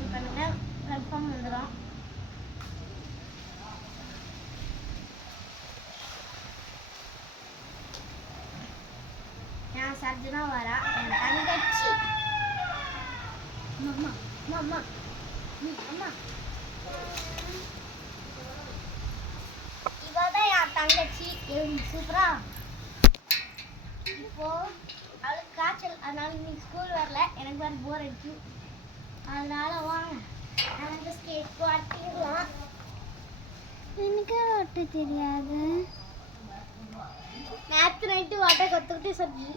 Comment பண்ணுங்கள், confirm வந்துடும். என் சர்ஜனா வரா, என் தங்கச்சி. அம்மா அம்மா அம்மா, இவதான் என் தங்கச்சி. சூப்பரா. இப்போ அவளுக்கு காய்ச்சல், அதனால இன்னைக்கு ஸ்கூல் வரல. எனக்கு வேறு போர் அடிச்சு, அதனால வாங்க எனக்கு ஸ்கேட் ஓட்டிடலாம். எனக்கு ஓட்ட தெரியாது. நேற்று நைட்டு ஓட்ட கற்றுக்கிட்டு சப்ஜி